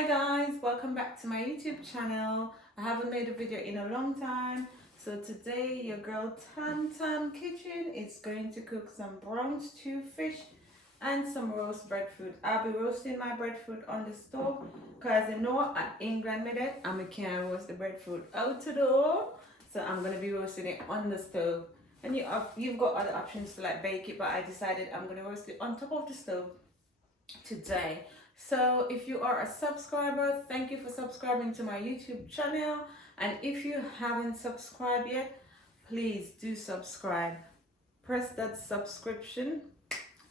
Hi guys, welcome back to my YouTube channel. I haven't made a video in a long time, so today your girl Tam Kitchen is going to cook some brown stew fish and some roast breadfruit. I'll be roasting my breadfruit on the stove because you know at England made it and we can't roast the breadfruit out the door, so I'm gonna be roasting it on the stove. And you've got other options to like bake it, but I decided I'm gonna roast it on top of the stove today. So if you are a subscriber, thank you for subscribing to my YouTube channel, and if you haven't subscribed yet, please do subscribe. Press that subscription.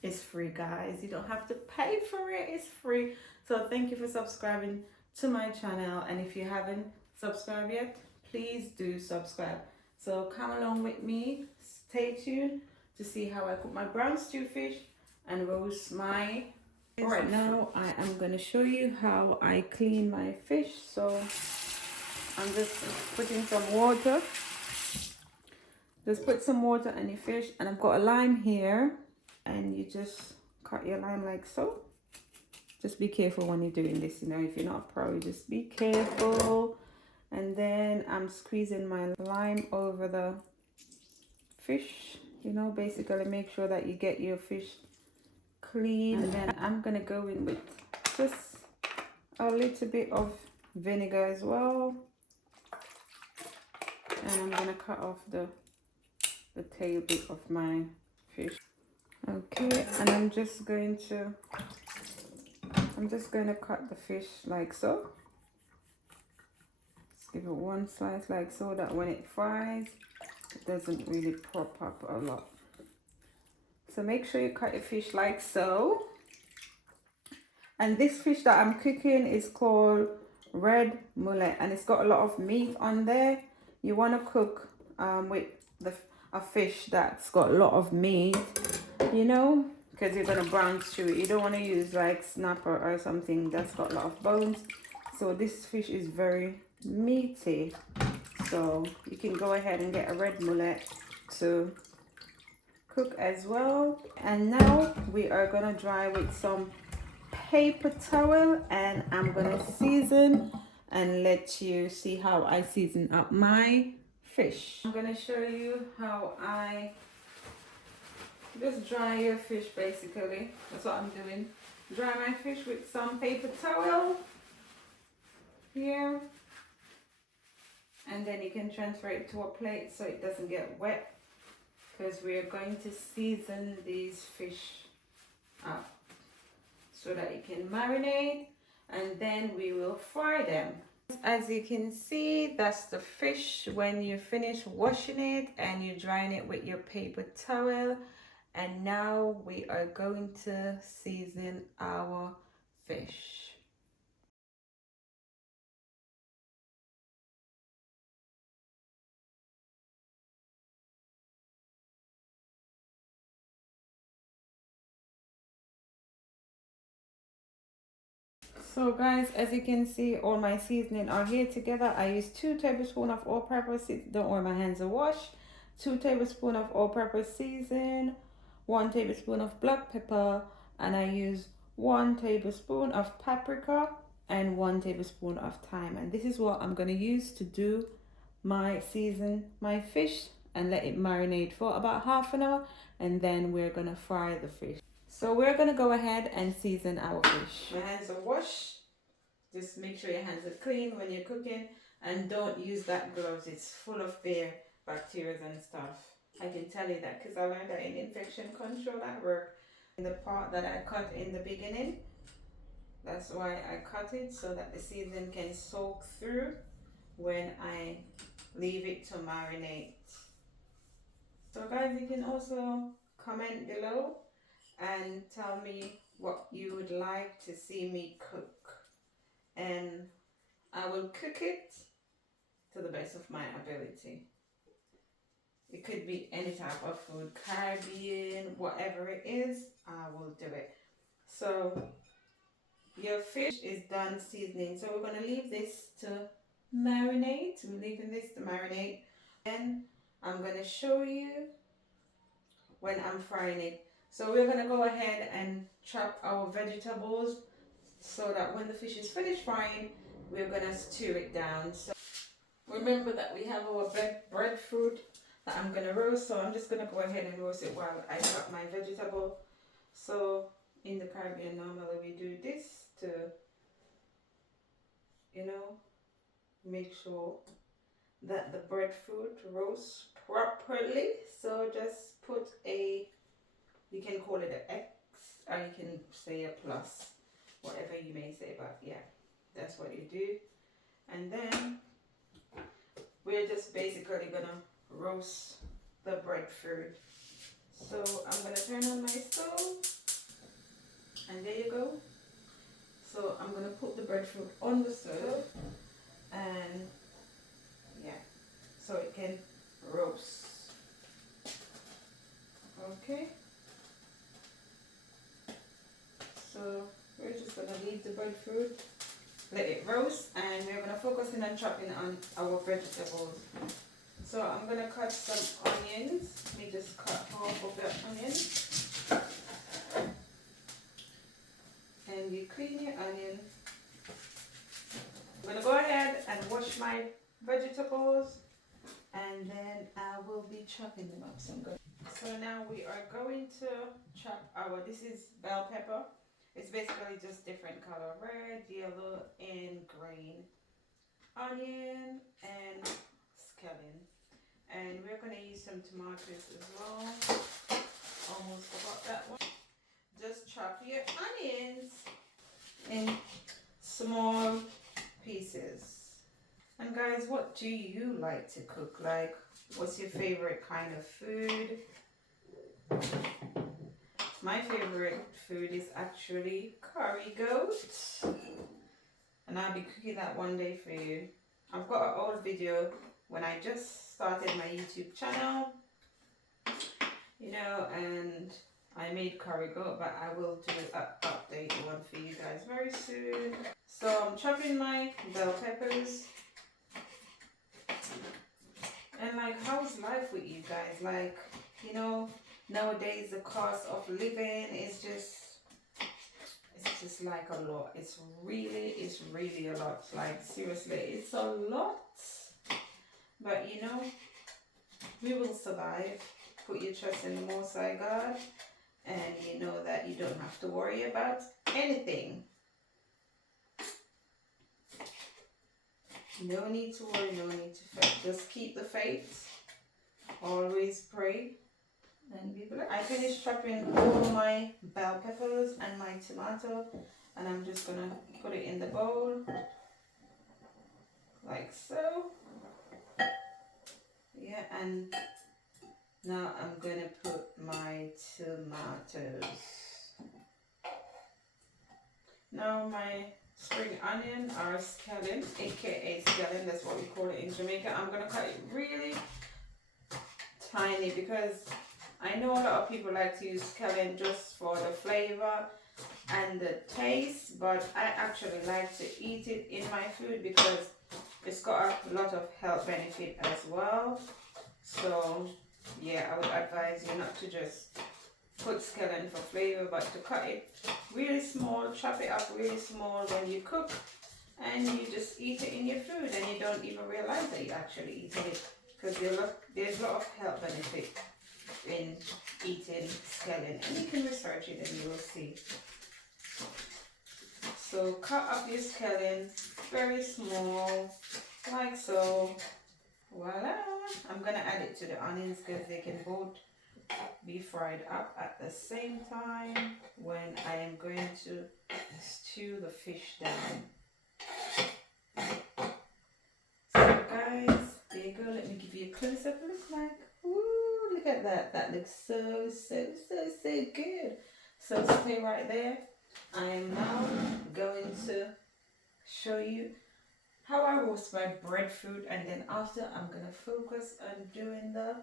It's free, guys. You don't have to pay for it. It's free. So thank you for subscribing to my channel, and if you haven't subscribed yet, please do subscribe. So come along with me, stay tuned to see how I cook my brown stew fish and roast my. Right now I am going to show you how I clean my fish. So I'm just putting some water. Just put some water on your fish, and I've got a lime here, and you just cut your lime like so. Just be careful when you're doing this, you know, if you're not a pro, just be careful. And then I'm squeezing my lime over the fish, you know, basically make sure that you get your fish clean. And then I'm gonna go in with just a little bit of vinegar as well, and I'm gonna cut off the tail bit of my fish. Okay, and I'm just going to cut the fish like so. Just give it one slice like so, that when it fries it doesn't really pop up a lot. So make sure you cut your fish like so. And this fish that I'm cooking is called red mullet, and it's got a lot of meat on there. You want to cook with a fish that's got a lot of meat, you know, because you're going to brown stew it. You don't want to use like snapper or something that's got a lot of bones. So this fish is very meaty. So you can go ahead and get a red mullet to cook as well. And now we are going to dry with some paper towel, and I'm gonna season and let you see how I season up my fish. I'm gonna show you how I just dry your fish. Basically that's what I'm doing. Dry my fish with some paper towel here, and then you can transfer it to a plate so it doesn't get wet, because we are going to season these fish up so that it can marinate, and then we will fry them. As you can see, that's the fish when you finish washing it and you're drying it with your paper towel. And now we are going to season our fish. So guys, as you can see, all my seasoning are here together. I use 2 tablespoons of all-purpose seasoning. Don't worry, my hands are washed. 2 tablespoons of all-purpose season, 1 tablespoon of black pepper, and I use 1 tablespoon of paprika and 1 tablespoon of thyme. And this is what I'm going to use to do my fish, and let it marinate for about half an hour, and then we're going to fry the fish. So we're going to go ahead and season our fish. My hands are washed. Just make sure your hands are clean when you're cooking, and don't use that gloves. It's full of bare bacteria and stuff. I can tell you that because I learned that in infection control at work. In the part that I cut in the beginning, that's why I cut it, so that the seasoning can soak through when I leave it to marinate. So guys, you can also comment below and tell me what you would like to see me cook, and I will cook it to the best of my ability. It could be any type of food, Caribbean, whatever it is, I will do it. So your fish is done seasoning, so we're going to leave this to marinate. We're leaving this to marinate, and I'm going to show you when I'm frying it. So we're going to go ahead and chop our vegetables so that when the fish is finished frying, we're gonna stir it down. So remember that we have our breadfruit that I'm gonna roast, so I'm just gonna go ahead and roast it while I chop my vegetable. So in the Caribbean, normally we do this to, you know, make sure that the breadfruit roasts properly. So just put a, you can call it an X or you can say a plus, whatever you may say, but yeah, that's what you do. And then we're just basically gonna roast the breadfruit. So I'm gonna turn on my stove, and there you go. So I'm gonna put the breadfruit on the stove, and yeah, so it can roast. Okay. So we're just gonna leave the breadfruit, let it roast, and we're gonna focus in on chopping on our vegetables. So I'm gonna cut some onions. Let me just cut half of that onion. And you clean your onion. I'm gonna go ahead and wash my vegetables, and then I will be chopping them up. So now we are going to chop our, this is bell pepper. It's basically just different color, red, yellow, and green. Onion and scallion. And we're going to use some tomatoes as well. Almost forgot that one. Just chop your onions in small pieces. And guys, what do you like to cook? Like, what's your favorite kind of food? My favorite food is actually curry goat. And I'll be cooking that one day for you. I've got an old video when I just started my YouTube channel, you know, and I made curry goat, but I will do an update one for you guys very soon. So I'm chopping my bell peppers. And like, how's life with you guys? Like, you know, nowadays the cost of living is just, it's just like a lot. It's really a lot. Like, seriously, it's a lot. But you know, we will survive. Put your trust in the Most High God, and you know that you don't have to worry about anything. No need to worry, no need to fret. Just keep the faith. Always pray and be blessed. I finished chopping all my bell peppers and my tomato, and I'm just gonna put it in the bowl like so. Yeah, and now I'm gonna put my tomatoes. Now my spring onion or scallion, aka scallion, that's what we call it in Jamaica. I'm gonna cut it really tiny because I know a lot of people like to use scallion just for the flavor and the taste, but I actually like to eat it in my food because it's got a lot of health benefit as well. So yeah, I would advise you not to just put scallion for flavor, but to cut it really small, chop it up really small when you cook, and you just eat it in your food and you don't even realize that you're actually eating it, because there's a lot of health benefit in eating scallion, and you can research it and you will see. So cut up your scallion very small, like so. Voila! I'm gonna add it to the onions because they can both be fried up at the same time when I am going to stew the fish down. So guys, there you go. Let me give you a close-up look. Like, ooh, look at that. That looks so good. So stay right there. I am now going to show you how I roast my breadfruit, and then after I'm gonna focus on doing the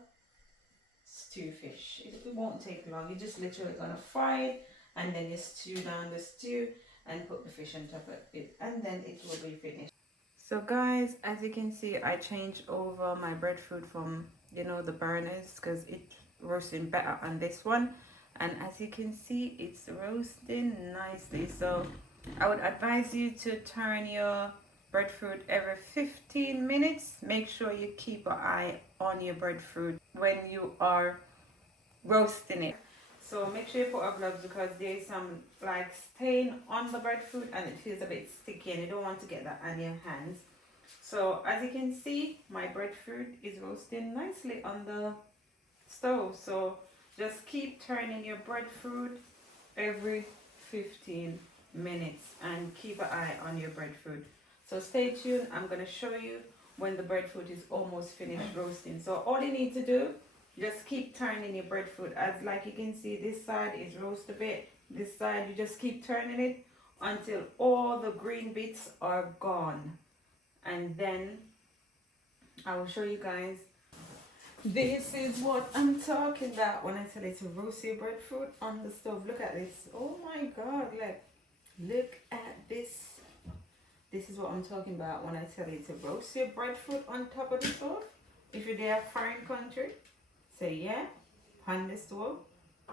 stew fish. It won't take long. You're just literally gonna fry it, and then you stew down the stew and put the fish on top of it, and then it will be finished. So guys, as you can see, I changed over my breadfruit from, you know, the burners because it's roasting better on this one, and as you can see, it's roasting nicely. So I would advise you to turn your breadfruit every 15 minutes. Make sure you keep an eye on your breadfruit when you are roasting it. So make sure you put on gloves because there is some like stain on the breadfruit and it feels a bit sticky and you don't want to get that on your hands. So as you can see, my breadfruit is roasting nicely on the stove. So just keep turning your breadfruit every 15 minutes and keep an eye on your breadfruit. So stay tuned. I'm going to show you when the breadfruit is almost finished roasting. So all you need to do, just keep turning your breadfruit. As like you can see, this side is roast a bit. This side, you just keep turning it until all the green bits are gone. And then I will show you guys. This is what I'm talking about when I tell you to roast your breadfruit on the stove. Look at this. Oh my God, look at this. This is what I'm talking about when I tell you to roast your breadfruit on top of the stove. If you're there foreign country, say yeah, on the stove.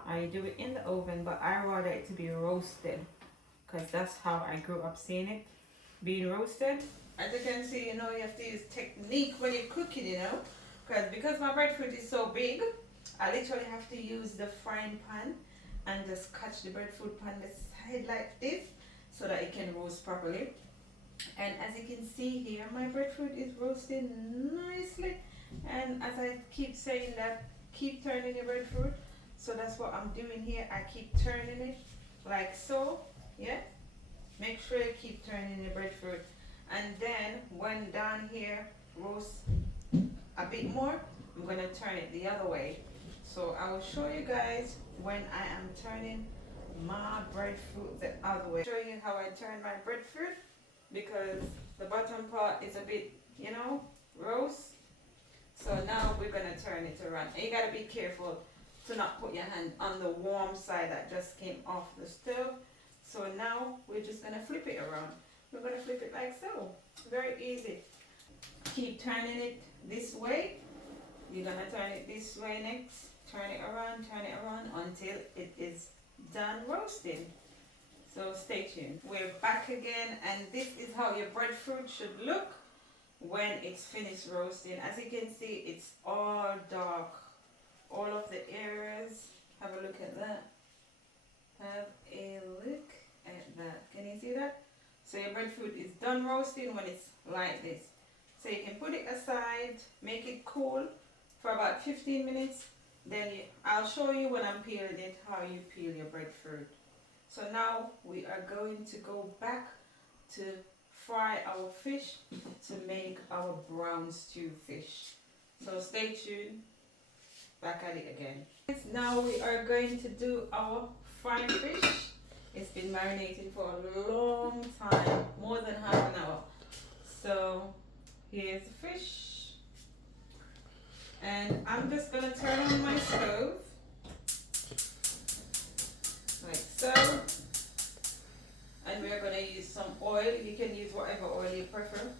Or you do it in the oven, but I rather it to be roasted because that's how I grew up seeing it being roasted. As you can see, you know, you have to use technique when you're cooking, you know. Because my breadfruit is so big, I literally have to use the frying pan and just catch the breadfruit pan the side like this so that it can roast properly. And as you can see here, my breadfruit is roasting nicely. And as I keep saying that, keep turning your breadfruit. So that's what I'm doing here. I keep turning it like so, yeah. Make sure you keep turning your breadfruit. And then when down here roast a bit more, I'm gonna turn it the other way. So I will show you guys when I am turning my breadfruit the other way. Show you how I turn my breadfruit because the bottom part is a bit, you know, roast. So now we're gonna turn it around. And you gotta be careful to not put your hand on the warm side that just came off the stove. So now we're just gonna flip it around. We're gonna flip it like so. Very easy. Keep turning it this way. You're gonna turn it this way next. Turn it around until it is done roasting. So stay tuned. We're back again, and this is how your breadfruit should look when it's finished roasting. As you can see, it's all dark. All of the areas. Have a look at that. Have a look at that. Can you see that? So your breadfruit is done roasting when it's like this. So you can put it aside, make it cool for about 15 minutes. Then I'll show you when I'm peeling it how you peel your breadfruit. So now we are going to go back to fry our fish to make our brown stew fish. So stay tuned. Back at it again. Now we are going to do our fried fish. It's been marinating for a long time, more than half an hour. So here's the fish. And I'm just going to turn on my stove. Like so. And we're going to use some oil. You can use whatever oil you prefer.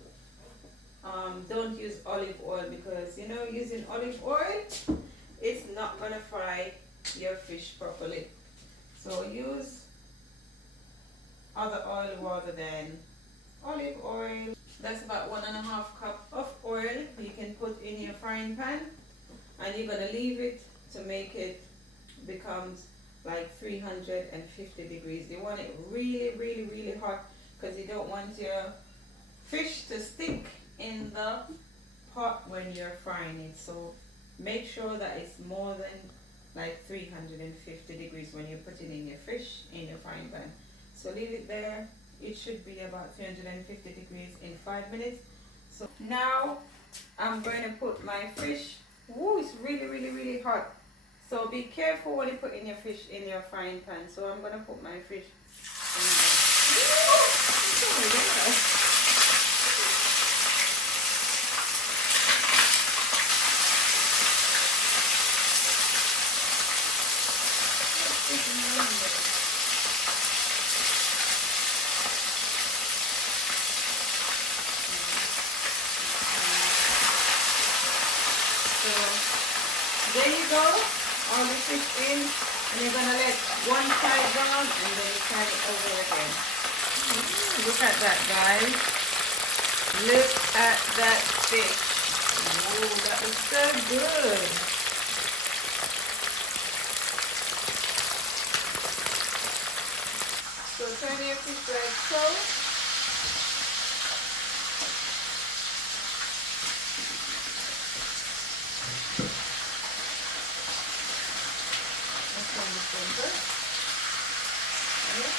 Don't use olive oil because, you know, using olive oil, it's not going to fry your fish properly. So use other oil rather than olive oil. That's about 1.5 cup of oil you can put in your frying pan, and you're going to leave it to make it becomes like 350 degrees. You want it really hot because you don't want your fish to stick in the pot when you're frying it. So make sure that it's more than like 350 degrees when you're putting in your fish in your frying pan. So leave it there. It should be about 350 degrees in 5 minutes. So now I'm going to put my fish. Woo, it's really hot. So be careful when you put in your fish in your frying pan. So I'm going to put my fish in there. There you go, all the fish in, and you're gonna let one side down and then you turn it over again. Look at that, guys. Look at that fish. Oh, that was so good. So turn your fish like so. That's on the center. Okay.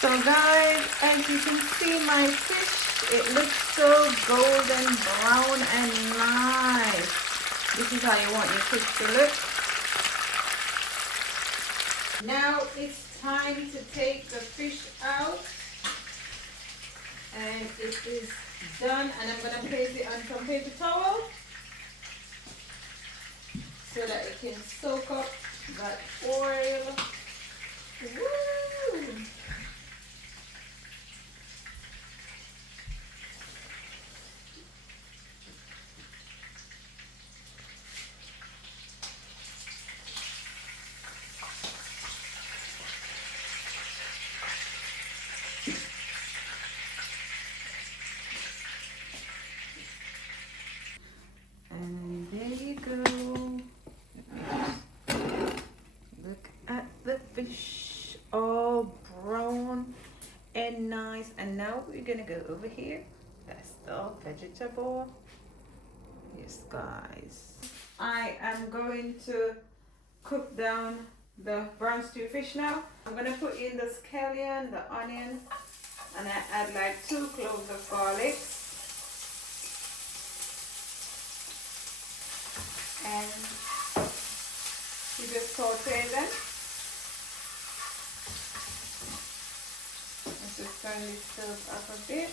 So guys, as you can see my fish, it looks so golden brown and nice. This is how you want your fish to look. Now it's time to take the fish out. And it is done, and I'm going to place it on some paper towel so that it can soak up that oil. Woo! And there you go. Look at the fish, all brown and nice. And now we're gonna go over here. That's the vegetable. Yes, guys. I am going to cook down the brown stew fish now. I'm gonna put in the scallion, the onion, and I add like 2 cloves of garlic. And you just saute them. Let's just turn this stove up a bit.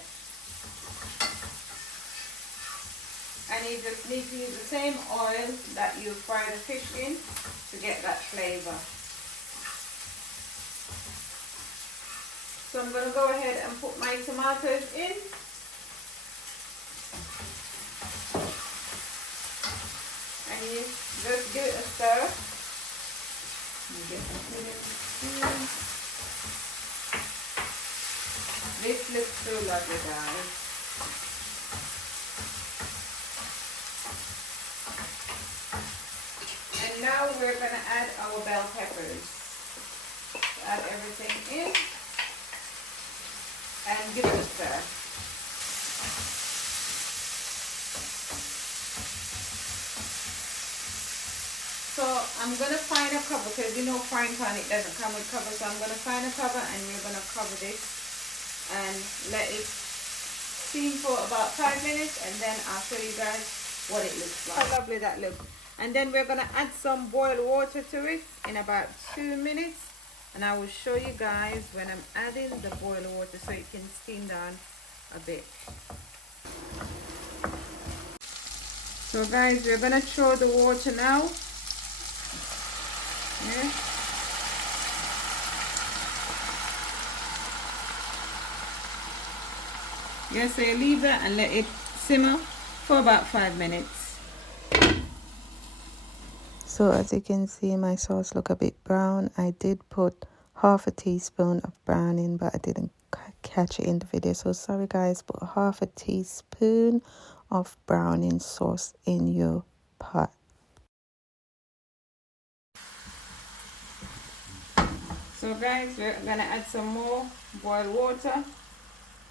And you just need to use the same oil that you fry the fish in to get that flavor. So I'm going to go ahead and put my tomatoes in. And you just give it a stir. This looks so lovely, guys. And now we're going to add our bell peppers. Add everything in and give it a stir. So I'm going to find a cover, because you know frying pan, it doesn't come with cover. So I'm going to find a cover, and we're going to cover this and let it steam for about 5 minutes, and then I'll show you guys what it looks like. How lovely that looks. And then we're going to add some boiled water to it in about 2 minutes, and I will show you guys when I'm adding the boiled water so it can steam down a bit. So guys, we're going to throw the water now. Yeah. Yes, so you leave that and let it simmer for about 5 minutes. So as you can see, my sauce look a bit brown. I did put half a teaspoon of browning, but I didn't catch it in the video, so sorry guys. Put half a teaspoon of browning sauce in your pot. So guys, we're gonna add some more boiled water,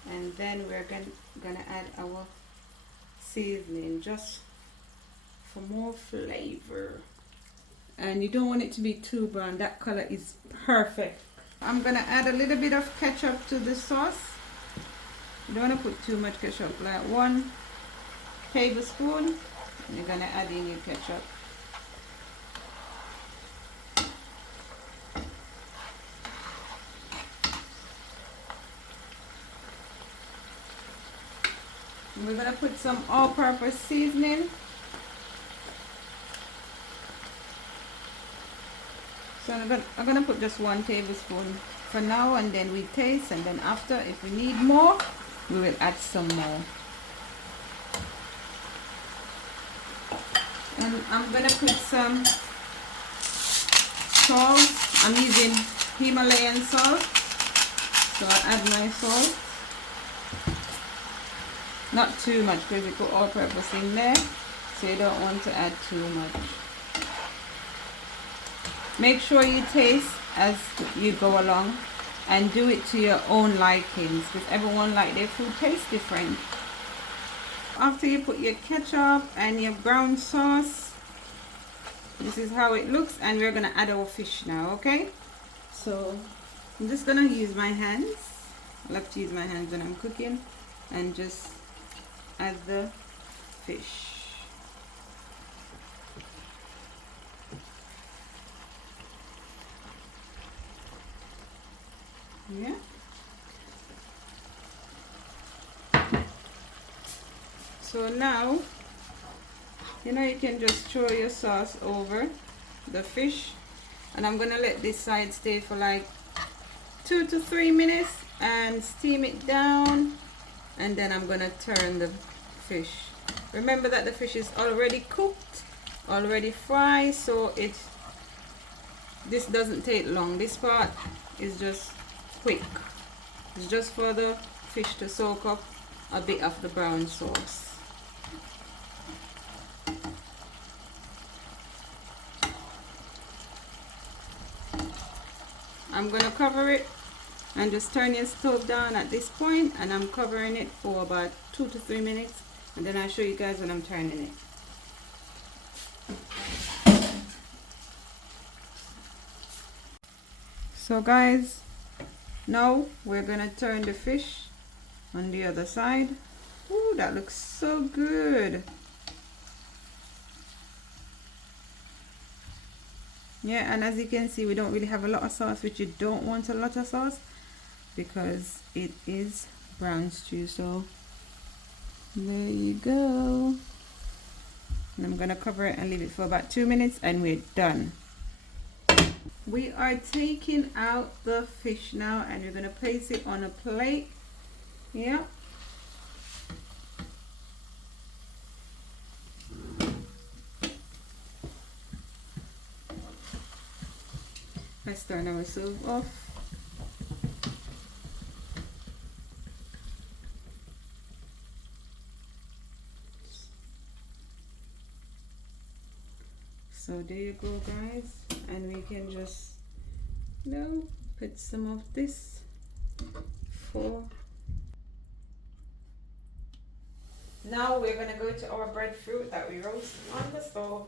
and then we're gonna add our seasoning just for more flavor. And you don't want it to be too brown. That color is perfect. I'm gonna add a little bit of ketchup to the sauce. You don't want to put too much ketchup, like 1 tablespoon. And you're gonna add in your ketchup. We're going to put some all-purpose seasoning. So I'm going to put just 1 tablespoon for now, and then we taste, and then after, if we need more, we will add some more. And I'm gonna put some salt. I'm using Himalayan salt, so I add my salt. Not too much because we put all purpose in there, so you don't want to add too much. Make sure you taste as you go along and do it to your own likings, because everyone like their food tastes different. After you put your ketchup and your brown sauce, this is how it looks, and we're gonna add our fish now. Okay, so I'm just gonna use my hands. I love to use my hands when I'm cooking, and just add the fish. Yeah. So now, you know, you can just throw your sauce over the fish, and I'm gonna let this side stay for like 2 to 3 minutes and steam it down, and then I'm gonna turn the fish. Remember that the fish is already cooked, already fried, so this doesn't take long. This part is just quick. It's just for the fish to soak up a bit of the brown sauce. I'm gonna cover it and just turn your stove down at this point, and I'm covering it for about 2 to 3 minutes, and then I'll show you guys when I'm turning it. So guys, now we're gonna turn the fish on the other side. Ooh, that looks so good. Yeah, and as you can see, we don't really have a lot of sauce, which you don't want a lot of sauce because it is brown stew. So there you go. And I'm gonna cover it and leave it for about 2 minutes, and we're done. We are taking out the fish now, and we're gonna place it on a plate. Yeah. Let's turn our stove off. So there you go, guys, and we can just, you know, put some of this for. Now we're gonna go to our breadfruit that we roast on the stove,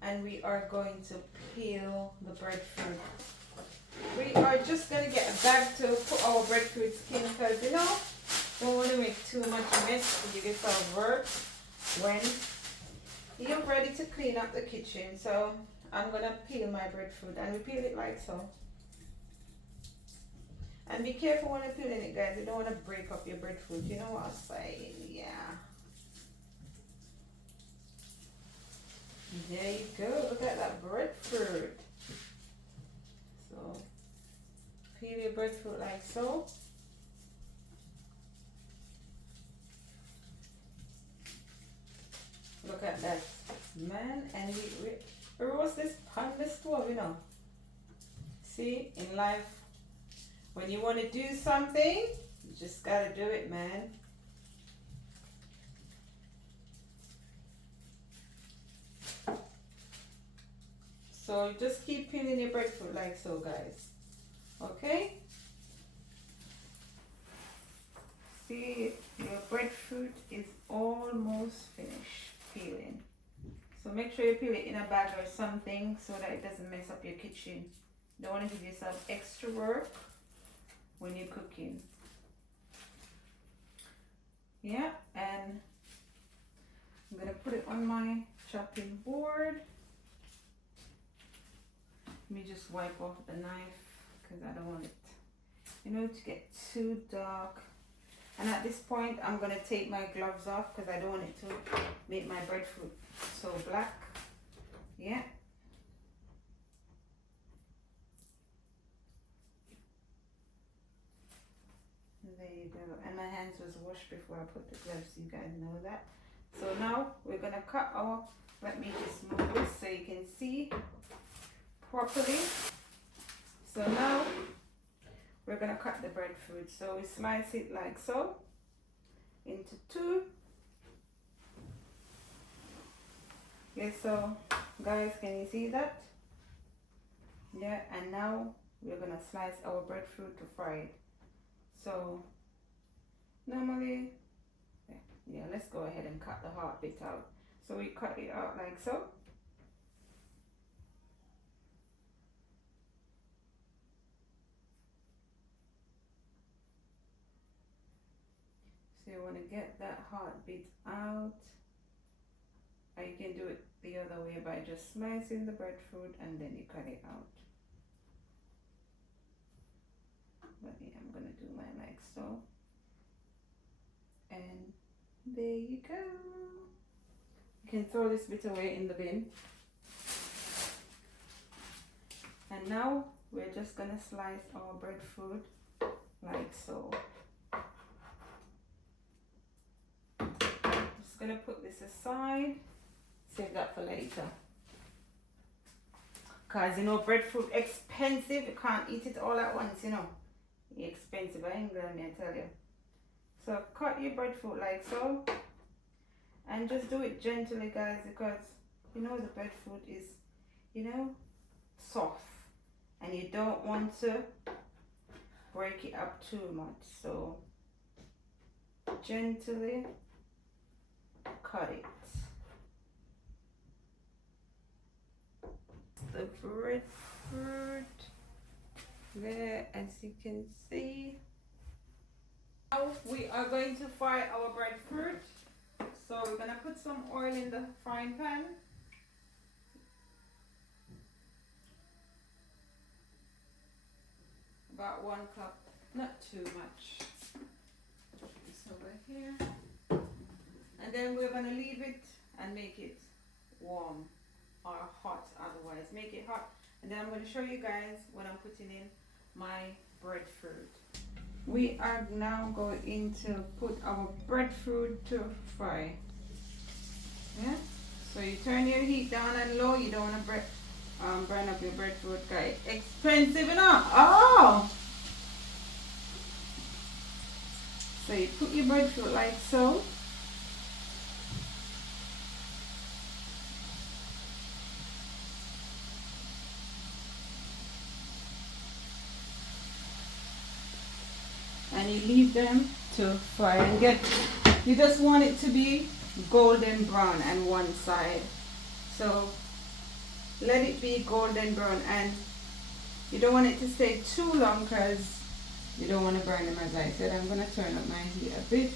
and we are going to peel the breadfruit. We are just gonna get a bag to put our breadfruit skin, because you know, don't want to make too much mess to give yourself work when you're ready to clean up the kitchen. So I'm gonna peel my breadfruit, and we peel it like so. And be careful when you're peeling it, guys. You don't want to break up your breadfruit. You know what I'm saying? Yeah. There you go. Look at that breadfruit. So peel your breadfruit like so. Look at that, man. And we roast this on the stove, you know. See, in life, when you want to do something, you just gotta do it, man. So just keep peeling your breadfruit like so, guys. Okay? See, your breadfruit is almost finished peeling. So make sure you peel it in a bag or something so that it doesn't mess up your kitchen. You don't want to give yourself extra work when you're cooking. Yeah, and I'm gonna put it on my chopping board. Let me just wipe off the knife because I don't want it, you know, to get too dark. And at this point, I'm gonna take my gloves off because I don't want it to make my breadfruit so black. Yeah. There you go. And my hands was washed before I put the gloves, so you guys know that. So now we're gonna cut our Let me just move this so you can see properly. So now we're gonna cut the breadfruit. So we slice it like so into two. Okay, so guys, can you see that? Yeah, and now we're gonna slice our breadfruit to fry it. So normally, yeah, let's go ahead and cut the hard bit out. So we cut it out like so. So you want to get that hard bit out. Or you can do it the other way by just slicing the breadfruit and then you cut it out. But yeah, I'm gonna do mine like so. And there you go. You can throw this bit away in the bin. And now we're just gonna slice our breadfruit like so. Just gonna put this aside. Save that for later. Cause you know breadfruit expensive. You can't eat it all at once, you know. It's expensive in England, I tell you. So cut your breadfruit like so. And just do it gently, guys, because you know the breadfruit is, you know, soft. And you don't want to break it up too much. So gently cut it. The breadfruit there, as you can see. Now we are going to fry our breadfruit. So we're gonna put some oil in the frying pan. About 1 cup, not too much. Put this over here. And then we're gonna leave it and make it warm or hot, otherwise make it hot. And then I'm going to show you guys what I'm putting in my breadfruit. We are now going to put our breadfruit to fry. Yeah, so you turn your heat down and low. You don't want to burn up your breadfruit, guys. Expensive enough. Oh, so you put your breadfruit like so. And you leave them to fry and you just want it to be golden brown on one side. So let it be golden brown, and you don't want it to stay too long because you don't want to burn them. As I said, I'm going to turn up my heat a bit,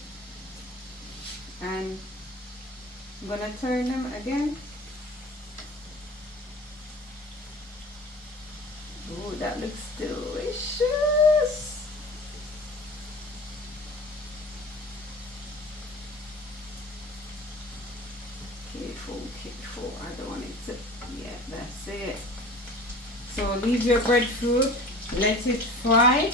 and I'm going to turn them again. Oh, that looks delicious. Careful, I don't want it to, yeah, that's it. So leave your breadfruit, let it fry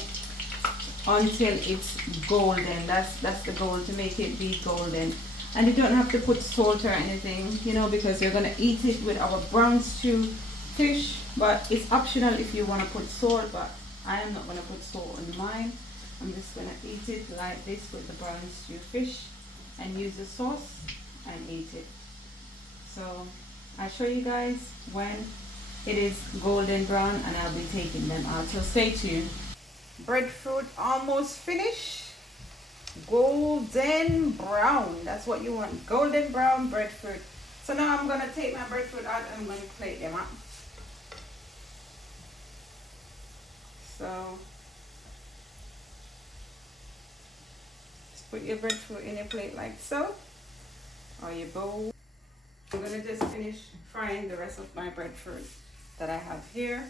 until it's golden. That's the goal, to make it be golden. And you don't have to put salt or anything, you know, because you're gonna eat it with our brown stew fish. But it's optional if you want to put salt, but I am not gonna put salt on mine. I'm just gonna eat it like this with the brown stew fish and use the sauce and eat it. So I'll show you guys when it is golden brown and I'll be taking them out. So stay tuned. Breadfruit almost finished. Golden brown. That's what you want. Golden brown breadfruit. So now I'm going to take my breadfruit out and I'm going to plate them up. So just put your breadfruit in a plate like so, or your bowl. I'm going to just finish frying the rest of my breadfruit that I have here.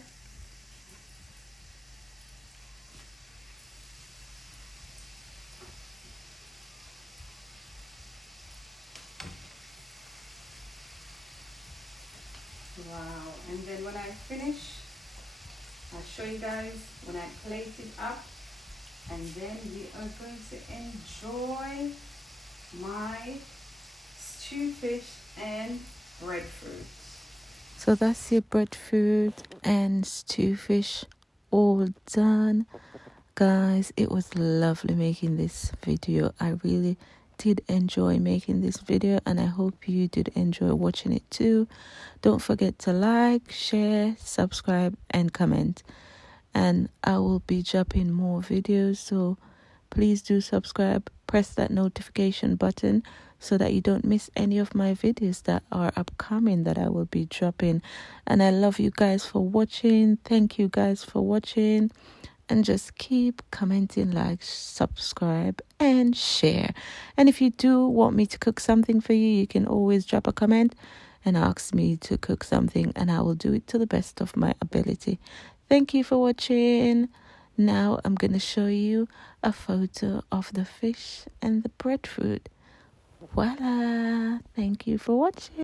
Wow, and then when I finish, I'll show you guys when I plate it up, and then we are going to enjoy my stew fish and breadfruit. So that's your breadfruit and stew fish all done. Guys, it was lovely making this video. I really did enjoy making this video, and I hope you did enjoy watching it too. Don't forget to like, share, subscribe, and comment. And I will be dropping more videos, so please do subscribe. Press that notification button so that you don't miss any of my videos that are upcoming that I will be dropping. And I love you guys for watching. Thank you guys for watching. And just keep commenting, like, subscribe, and share. And if you do want me to cook something for you, you can always drop a comment and ask me to cook something, and I will do it to the best of my ability. Thank you for watching. Now I'm going to show you a photo of the fish and the breadfruit. Voila! Thank you for watching.